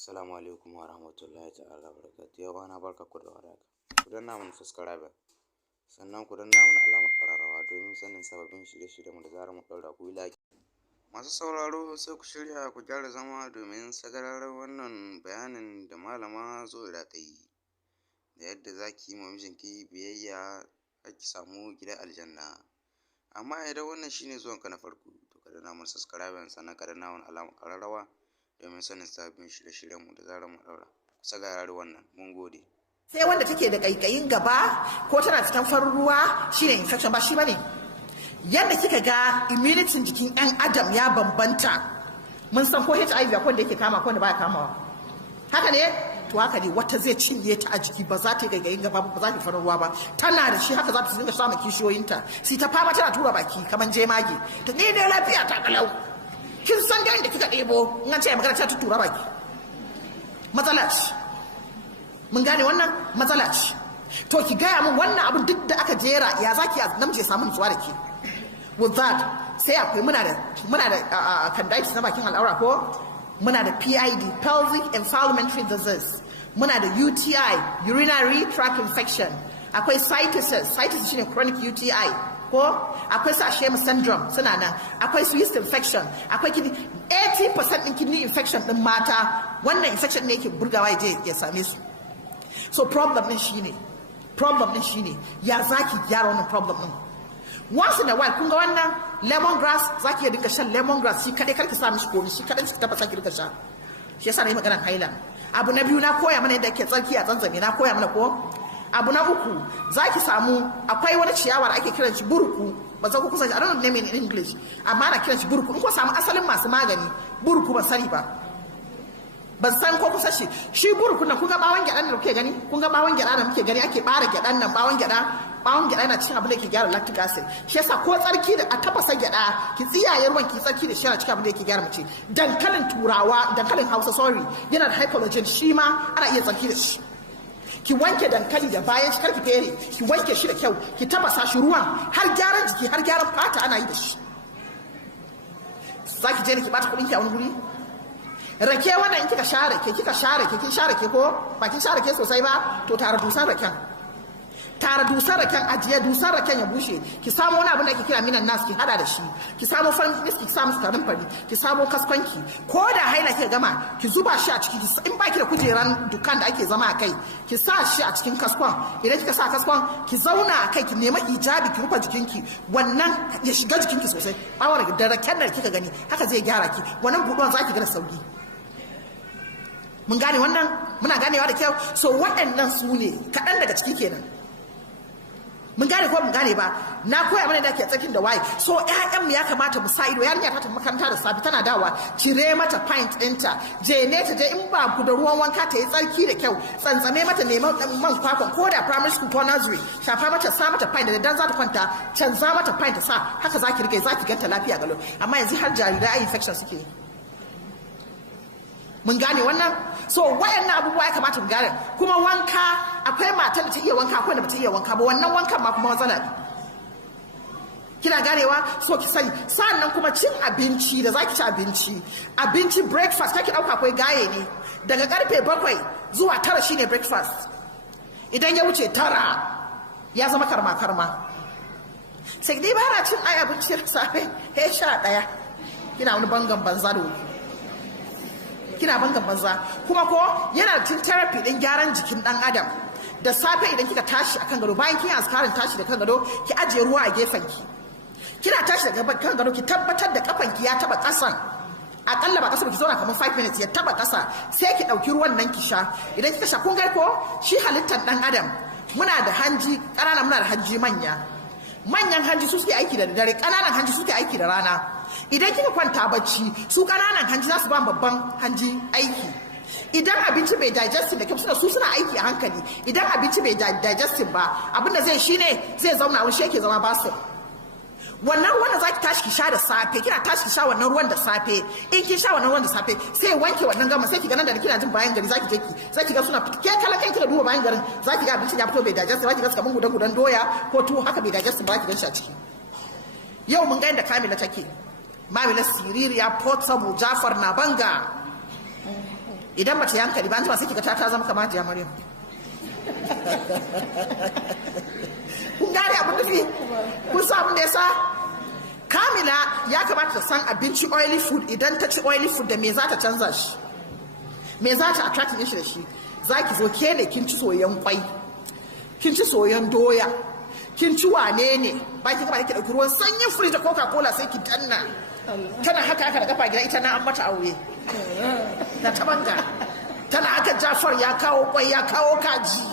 Assalamu alaikum wa rahmatullahi ta'ala wa barakatuh. Yau ana barka ku da warhaka. Ku danna mana subscribe sannan ku danna mana alamar ƙararrawa domin sanin sababbin shirye-shiryen mu da zarar mu ɗaura ku yi like. Masu sauraro sai ku shirya ku gyara zama domin sagararar wannan bayanin da malama Zuwaira ta yi da yadda zaki ma mijinki biyayya har ki samu gidan aljanna. Amma idan wannan shine zuwanka na farko to ka danna mana subscribe sannan ka danna mana alamar ƙararrawa domin sanin sabbin shirye-shiryen mu da zarar mu daura. Sagarar wannan mun gode. Sai wanda take da kaikayin gaba ko tana cikin farin ruwa shine infection, ba shi bane. Yadda kika ga immunity jikin ɗan adam ya bambanta, mun san ko HIV akwai da yake kama ko da baya kamawa, haka ne? To haka ne wata zai cinye ta a jiki, ba za ta yi gaigayin gaba ba za ta farin ruwa ba, tana da shi haka za ta dinga samun kishiyoyinta, sai ta fama tana tura baki kamar jemage, ta ne dai lafiya ta kalau. Kin san da kika ɗebo in an ce magana ta tura baki, matsala ce. Mun gane wannan matsala ce. To ki gaya min wannan abin duk da aka jera ya zaki namiji ya samu nutsuwa da ke. With that sai akwai muna da candidiasis na bakin al'aura ko muna da PID, pelvic inflammatory disease, muna da UTI, urinary tract infection, akwai cystitis shine chronic UTI ko akwai Hashimoto syndrome suna nan, akwai yeast infection, akwai kidney 80% din kidney infection din mata wannan infection ne yake burgawa ya same su. So problem din shine ya zaki gyara wannan problem din. Once in a while kun ga wannan lemongrass zaki ya dinga shan lemongrass shi kadai karki sa mishi komai, shi kadai ki tafasa ki dinga sha. Shi yasa nayi maganar haila. Abu na biyu na koya mana yadda ake tsarki a zanzame, na koya mana ko. Abu na uku zaki samu akwai wani ciyawa da ake kiran shi burku, ba za ku kusa shi, I don't know the name in English, amma ana kiran shi burku. In ko samu asalin masu magani burku ban sani ba. Ban san ko kusa shi burku nan kun ga bawon gyaɗan da kuke gani, kun ga bawon gyaɗa da muke gani ake bara gyaɗan nan, bawon gyaɗa yana cikin abin da yake gyara lactic acid. Shi yasa ko tsarki da a tafasa gyaɗa ki tsiyaye ruwan ki tsarki da shi yana cikin abin da yake gyara mace. Dankalin turawa, dankalin Hausa yana da hypoallergen, shi ma ana iya tsarki da shi. Ki wanke dankali da bayan shi karki fere, ki wanke shi da kyau, ki tafasa shi ruwan har gyaran jiki har gyaran fata ana yi da shi. Zaki je ne ki bata kuɗin ki a wani guri? Rake wannan in kin share ke ko ba kin share ke sosai ba, to tara dusan raken ajiye dusan raken ya bushe, ki samu wani abin da ake kira minan nas ki hada da shi, ki samu farin ki samu tarin fari, ki samu kaskonki, ko da haila ki gama ki zuba shi a ciki, in baki da kujeran dukan da ake zama a kai ki sa shi a cikin kaskon. Idan kika sa kaskon ki zauna a kai, ki nema ijabi ki rufe jikinki, wannan ya shiga jikinki sosai. Bawar da raken da kika gani haka zai gyara ki, wannan buɗon zaki ga da sauki. Mun gane wannan, muna ganewa da kyau. So waɗannan su ne kaɗan daga ciki kenan. Mun gane ko mun gane ba, na koya mana da ke tsakin da waye. So ƴaƴanmu ya kamata mu sa ido, yarinya ta tafi makaranta da safi tana dawa, cire mata pint ɗinta, je in ba ku da ruwan wanka ta yi tsarki da kyau, tsantsame mata neman man kwakwan ko da primary school ko nursery, shafa mata, sa mata pint da dan za ta kwanta, canza mata pint ta sa, haka zaki rike, zaki ganta lafiya galo. Amma yanzu har jarirai infection suke yi. Mun gane wannan? So wayannan abubuwa ya kamata mu gane. Kuma wanka, akwai matan da ta iya wanka, akwai da bata iya wanka ba, wannan wankan ma kuma matsala ne. Kina ganewa? So ki sani. Sannan kuma cin abinci da zaki ci abinci breakfast kake dauka akwai gaye ne. Daga karfe 7 zuwa 9 shine breakfast. Idan ya wuce 9 ya zama karma. Sai dai ba na cin abinci da safe, he 11. Kina wani bangan banza da wuri. Kina bangan banza. Kuma ko yana da cikin therapy din gyaran jikin dan adam. Da safe idan kika tashi akan gado, bayan kin askarin tashi da kan gado, ki ajiye ruwa a gefen ki. Kina tashi daga kan gado ki tabbatar da kafanki ya taba kasan. Akalla ba kasa ba, ki zauna kamar 5 minutes ya taba kasa, sai ki dauki ruwan nan ki sha. Idan kika sha, kun ga ko shi halittar dan adam muna da hanji ƙanana, muna da hanji manyan hanji su suke aiki da dare, ƙananan hanji suke aiki da rana. Idan kika kwanta bacci, su ƙananan hanji za su ba babban hanji aiki. Idan abinci bai digestin da kyau, su suna aiki a hankali. Idan abinci bai digestin ba, abin da zai zai zauna wani shi yake zama basir. Wannan ruwan da zaki tashi ki sha da safe, kina tashi ki sha wannan ruwan da safe. In kin sha wannan ruwan da safe, sai wanke wannan gama, sai ki ga nan da kina jin bayan gari zaki ga suna ke kala kanki da duba bayan garin, zaki ga abincin ya fito bai digestin, zaki ga kaman gudan doya ko tuwo haka bai digestin ba, zaki gan shi a ciki. Yau mun ga inda Kamila take. Mamila siririya, portable, Jafar na banga. idan mace yankali ba an jima sai kika ta zama kamar Hajiya Maryam. Kun gane abin nufi? Kun sa abin da yasa Kamila ya kamata ta san abinci oily food. Idan ta ci oily food da me za ta canza shi, me za ta attract shi da shi. Za ki zo ke ne kin ci soyayyen kwai, kin ci soyayyen doya, kin ci wane ne, ba ki gaba ki dauki ruwan sanyin fridge da Coca Cola sai ki danna. Tana haka da kafa gida ita na an mata aure da ta banga, tana haka Jafar ya kawo kwai ya kawo kaji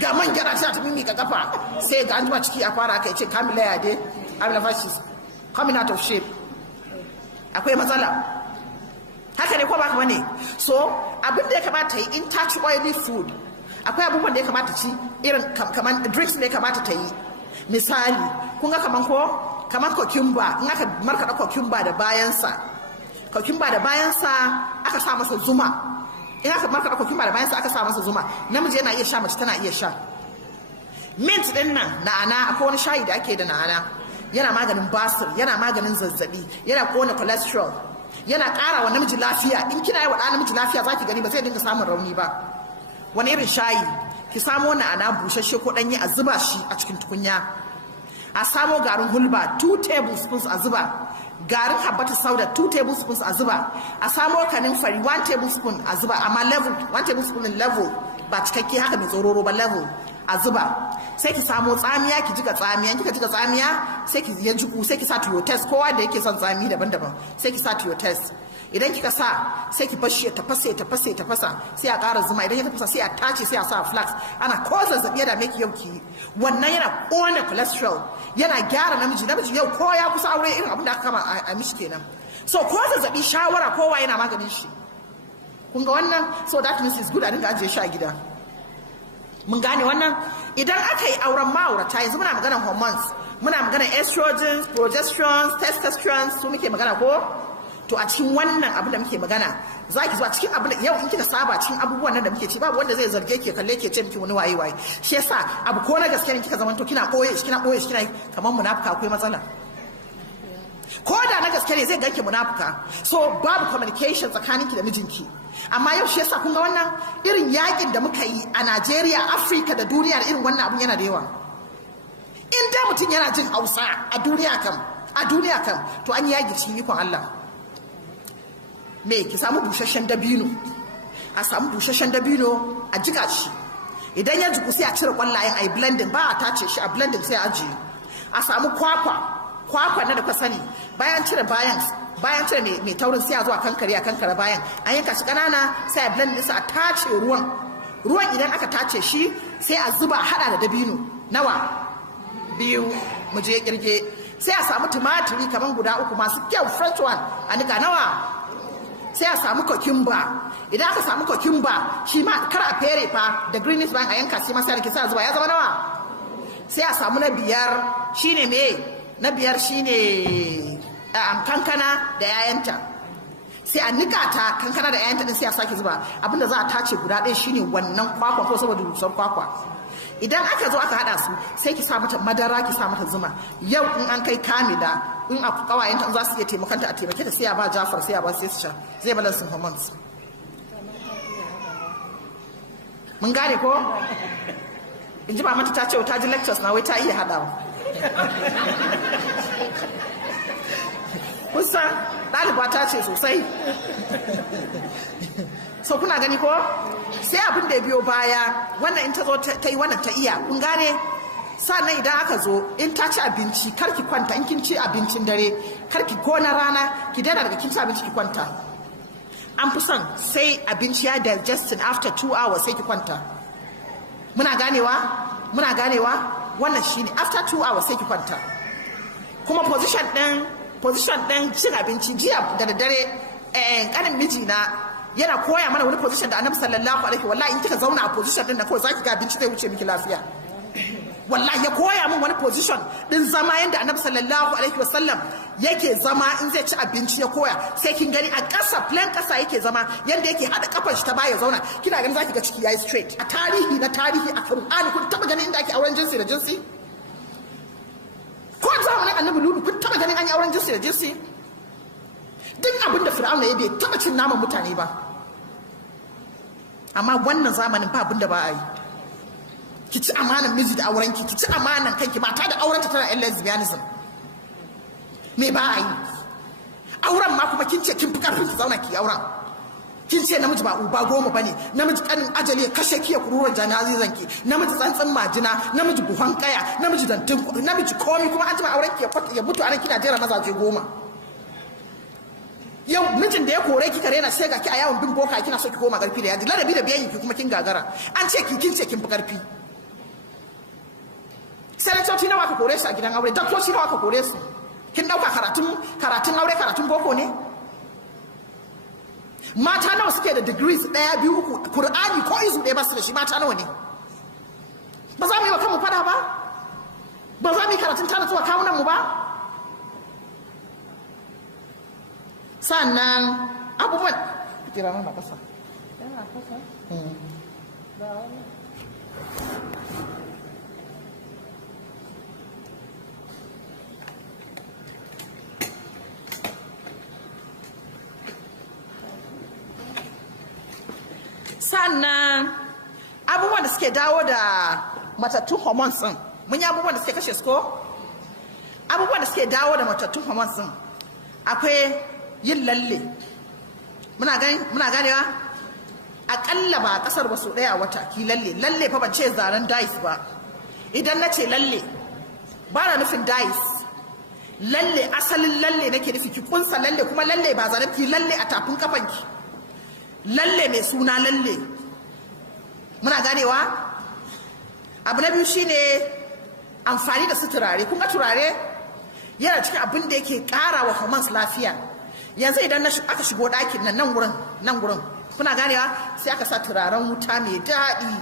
ga man gyara sai ta mimika kafa, sai ga an jima ciki a fara aka ce Kamila ya dai Amina Fashis coming out of shape. Akwai matsala, haka ne ko ba ka bane? So abin da ya kamata yi in ta ci oily food, akwai abubuwan da ya kamata ci irin kaman drinks ne ya kamata ta yi. Misali kun ga kamar cucumber, in aka markaɗa cucumber da bayansa aka sa masa zuma, in aka markaɗa cucumber da bayansa aka sa masa zuma, namiji yana iya sha, mace tana iya sha. Mint din nan na'ana, akwai wani shayi da ake da na'ana, yana maganin basir, yana maganin zazzabi, yana kona cholesterol, yana ƙara wa namiji lafiya. In kina yi wa ɗa namiji lafiya za ki gani ba zai dinga samun rauni ba. Wani irin shayi? Ki samo na'ana busasshe ko ɗanye a zuba shi a cikin tukunya, a samo garin hulba 2 tablespoons a zuba, garin habbatu sauda 2 tablespoons a zuba, a samo kanin fari 1 tablespoon a zuba, amma level 1 tablespoon level ba cikakke haka mai tsororo ba, level a zuba. Sai ki samo tsamiya, ki jiga tsamiya, kika jiga tsamiya sai ki ya jiku, sai ki sa to your taste, kowa da yake son tsami daban-daban sai ki sa to your taste. Idan kika sa sai ki bashi ya tafasa, sai a ƙara zuma, idan ya tafasa sai a tace, sai a sa flax. Ana ko zazzabi da miki yau ki, wannan yana kona cholesterol, yana gyara namiji yau ko ya kusa aure irin abin da aka kama a mishi kenan. So ko zazzabi shawara kowa yana maganin shi. Kun ga wannan? So that means it's good a dinga ajiye shi a gida. Mun gane wannan? Idan aka yi auren ma'aurata, yanzu muna maganar hormones, muna maganar estrogens, progesterones, testosterone, su muke magana ko? To a cikin wannan abin da muke magana, za ki zuwa cikin abin da yau in kika saba cikin abubuwan nan da muke ci, babu wanda zai zarge ki kalle ki ce miki wani waye. Shi yasa abu ko na gaske ne kika zamanto kina koye shi kina kamar munafika, akwai matsala. Ko da na gaske ne zai ganki munafuka, so babu communication tsakaninki da mijinki. Amma yau shi yasa kun ga wannan irin yakin da muka yi a Najeriya, Afrika da duniya, da irin wannan abun yana da yawa. In da mutum yana jin Hausa a duniya kam to an yi yaki cikin ikon Allah. Me ki samu busasshen dabino, a samu busasshen dabino a jiga shi, idan ya jiku sai a cire kwallayen a yi blending, ba a tace shi a blending sai a ajiye. A samu kwakwa na da ka sani, bayan cire mai taurin sai a zo a kankare bayan an yanka shi kanana, sai a blend ɗinsa a tace ruwan idan aka tace shi sai a zuba a hada da dabino nawa 2 mu je kirge, sai a samu tumatiri kaman guda 3 masu kyau fresh one a nika nawa, sai a samu cucumber. Idan aka samu cucumber shi ma kar a fere fa da greenish bayan a yanka sai ma sai a zuba, ya zama nawa. Sai a samu na 5 shine me, na 5 shine kankana da yayanta, sai a nika ta kankana da yayanta din sai a sake zuba. Abinda za a tace guda ɗaya shine wannan kwakwa, ko saboda dusar kwakwa. Idan aka zo aka hada su sai ki sa mata madara, ki sa mata zuma. Yau in an kai Kamila, in a kawayenta za su iya taimakanta a taimake ta, sai a ba Jafar, sai a ba sai su sha, zai balance hormones. Mun gane ko? In ji ba mata ta ce ta ji lectures na wai ta iya hadawa. Kusan ɗaliba ta ce sosai. So kuna gani ko? Sai abin da ya biyo baya, wannan in ta zo ta yi wannan ta iya, kun gane? Sannan idan aka zo in ta ci abinci, kar ki kwanta. In kin ci abincin dare, kar ki ko na rana, ki daina daga kin ci abinci ki kwanta. An fi son sai abinci ya digesting after 2 hours sai ki kwanta. Muna ganewa? Wannan shine after 2 hours sai ki kwanta. Kuma position ɗin cin abinci, jiya da daddare ƙanin mijina yana koya mana wani position da Annabi sallallahu alaihi, wallahi in kika zauna a position ɗin na kawai zaki ga abinci zai wuce miki lafiya. Wallahi ya koya min wani position ɗin zama yanda Annabi sallallahu alaihi wasallam yake zama in zai ci abinci, ya koya. Sai kin gani a ƙasa, plan ƙasa yake zama, yanda yake hada kafar shi ta baya zauna, kina ganin zaki ga ciki yayi straight. A tarihi a Qur'ani kun taba ganin inda ake auren jinsi da jinsi? Ko zamanin Annabi Lutu kun taba ganin an yi auren jinsi da jinsi? Duk abin da Fir'auna ya bai taba cin naman mutane ba. amma wannan zamanin ba abin da ba a yi. Ki ci amanan miji da aurenki, ki ci amanan kanki, mata da aurenta tana yan lesbianism. Me ba a yi? Auren ma kuma kin ce kin fi karfin ki zauna ki auren. Kin ce namiji ba uba goma bane, namiji kanin ajali ya kashe ki ya kururuwan janazizan ki, namiji tsantsan majina, namiji buhon kaya, namiji dantin, namiji komi, kuma an jima auren ki ya mutu anan kina jera mazaje 10. Yau mijin da ya kore ki kare na sai ga ki a yawon bin boka kina so ki koma karfi da yaji, ladabi da biyayya ki kuma kin gagara. An ce kin ce kin fi karfi. Sanatoci nawa ka kore su a gidan aure, daktoci nawa ka kore su. Kin dauka karatun aure karatun boko ne? Mata nawa suke da degrees 1, 2, 3 Qur'ani ko izu ɗaya ba su da shi, mata nawa ne? Ba za mu yi wa kanmu fada ba? Ba za mu yi karatun tana zuwa kawunan mu ba? Sannan abubuwan kira mana kasa. Yana kasa? Sannan abubuwan da suke dawo da matattun hormones din, mun yi abubuwan da suke kashe su ko? Abubuwan da suke dawo da matattun hormones din akwai yin lalle. Muna ganewa? Akalla ba a kasar ba su ɗaya a wata ki lalle. Lalle fa ban ce zaren dice ba. Idan na ce lalle ba na nufin dice. Lalle asalin lalle nake nufi, ki kunsa lalle, kuma lalle ba zaren ki lalle a tafin kafanki. Lalle mai suna lalle. Muna ganewa? Abu na biyu shine amfani da su turare. Kun ga turare yana cikin abin da yake ƙara wa hormones lafiya. Yanzu idan aka shigo ɗakin nan gurin kuna ganewa, sai aka sa turaren wuta mai daɗi.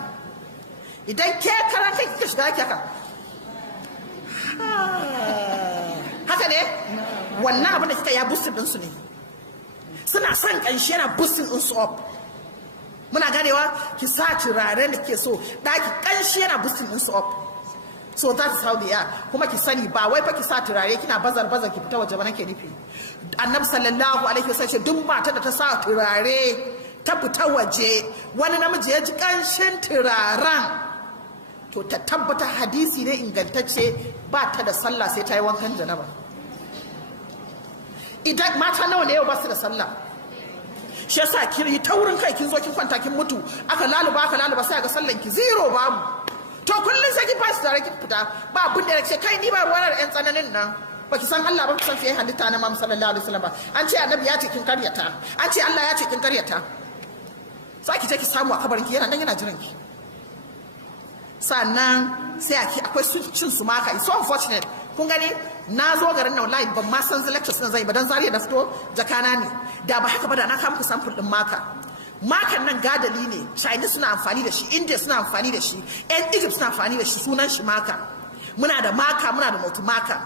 Idan ke karan kai kika shiga ɗaki haka ne, wannan abin da kika ya boosting ɗinsu ne. Suna son ƙanshi, yana boosting ɗinsu up. Muna ganewa, ki sa turaren da ke so ɗaki ƙanshi yana boosting ɗinsu up. So that is how they are. Kuma ki sani ba wai fa ki sa turare kina bazar ki fita waje ba nake nufi. Annabi sallallahu alaihi wasallam ce duk mata da ta sa turare ta fita waje, wani namiji ya ji ƙanshin turaren, to ta tabbata hadisi ne ingantacce ba ta da sallah sai ta yi wankan janaba. Idan mata nawa ne yau ba su da sallah? Shi yasa ki ta wurin kai kin zo kin kwanta kin mutu, aka laluba sai ga sallan ki zero babu. To kullun sai ki fasu tare ki fita, ba abin da yake kai ni ba ruwa da yan tsananin nan. Baki san Allah ba, ki san fiye halitta na Muhammad sallallahu alaihi wasallam ba. An ce annabi ya ce kin karyata, an ce Allah ya ce kin karyata. Sai ki je ki samu a kabarin ki yana nan yana jiran ki. Sannan sai akwai cin su maka. It's so unfortunate. Kun gani na zo garin nan wallahi ban ma san lectures din zai ba, dan Zariya da fito jakana ne. Da ba haka ba da na kawo muku sample din maka. Makan nan gadali ne, Chinese suna amfani da shi, India suna amfani da shi, yan Egypt suna amfani da shi, sunan shi maka. Muna da maka, muna da multi maka.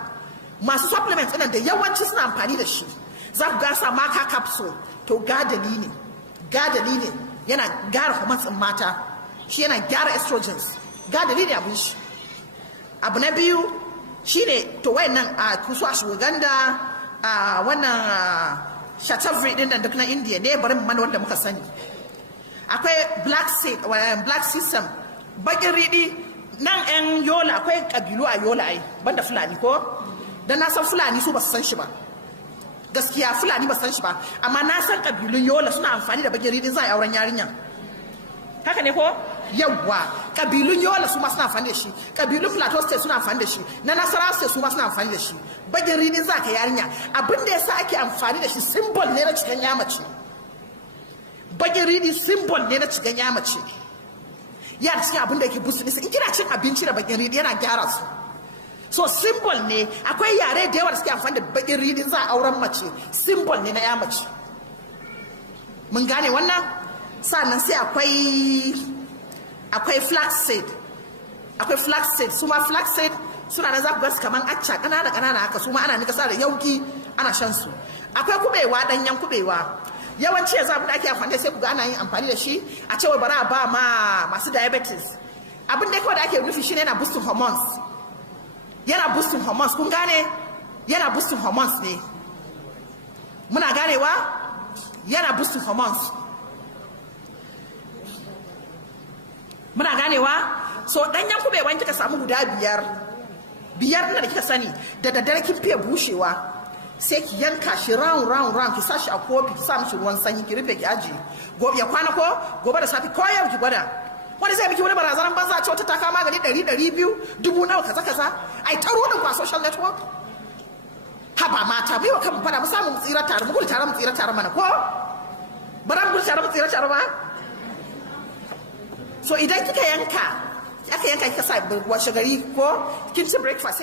Masu supplements ɗin da yawanci suna amfani da shi. Za ku gasa maka capsule, to gadali ne, yana gyara hormones ɗin mata, shi yana gyara estrogens, gadali ne abin shi. Abu na biyu shine to wayannan a kusu a shuganda a wannan Shatavari din nan duk na India ne, bari mu mana wanda muka sani. Akwai black system, bakin riɗi nan yan Yola, akwai kabilu a Yola ai banda Fulani ko? Dan na san Fulani su ba su san shi ba. Gaskiya Fulani ba su san shi ba, amma na san kabilun Yola suna amfani da bakin riɗin za a yi auren yarinya. Haka ne ko? Yawwa, kabilun Yola su ma suna amfani da shi, kabilun Plateau State suna amfani da shi, na Nasarawa State su ma suna amfani da shi. Bagin ridin za ka yarinya, abin da yasa ake amfani da shi symbol ne na cikin yamace. Bagin ridin symbol ne na cikin yamace. Ya da cikin abin da yake busu nisa, in kina cin abinci da bagin ridin yana gyara su. So symbol ne, akwai yare da yawa da suke amfani da bagin ridin za a auren mace, symbol ne na yamace. Mun gane wannan? Sannan sai akwai flaxseed. Akwai flaxseed, su ma flaxseed suna nan za ku gasu kaman acca ƙanana haka, su ma ana nika sa da yauki ana shan su. Akwai kubewa, ɗanyen kubewa. Yawanci yanzu abin da ake amfani da sai ku ga ana yin amfani da shi a cewa bara ba ma masu diabetes. Abin da kawai da ake nufi shine yana boosting hormones. Yana boosting hormones, kun gane? Yana boosting hormones ne. Muna ganewa? Yana boosting hormones. muna ganewa. So ɗanyen kubewan kika samu guda biyar na da kika sani da daddare kin fiye bushewa, sai ki yanka shi round ki sa shi a kofi, ki sa mishi ruwan sanyi, ki rufe ki ajiye gobe ya kwana, ko gobe da safi ko yau ki gwada. Wani zai miki wani barazanar banza ce wata ta kama magani 100, 200, 1000 nawa kaza ai ta rodin ku a social network. Haba mata bai wa kan fada mu samu mu tsira tare, mu gudu tare mu tsira tare mana, ko bara mu gudu tare mu tsira tare ba. So idan kika yanka kika sa washe gari ko kin ci breakfast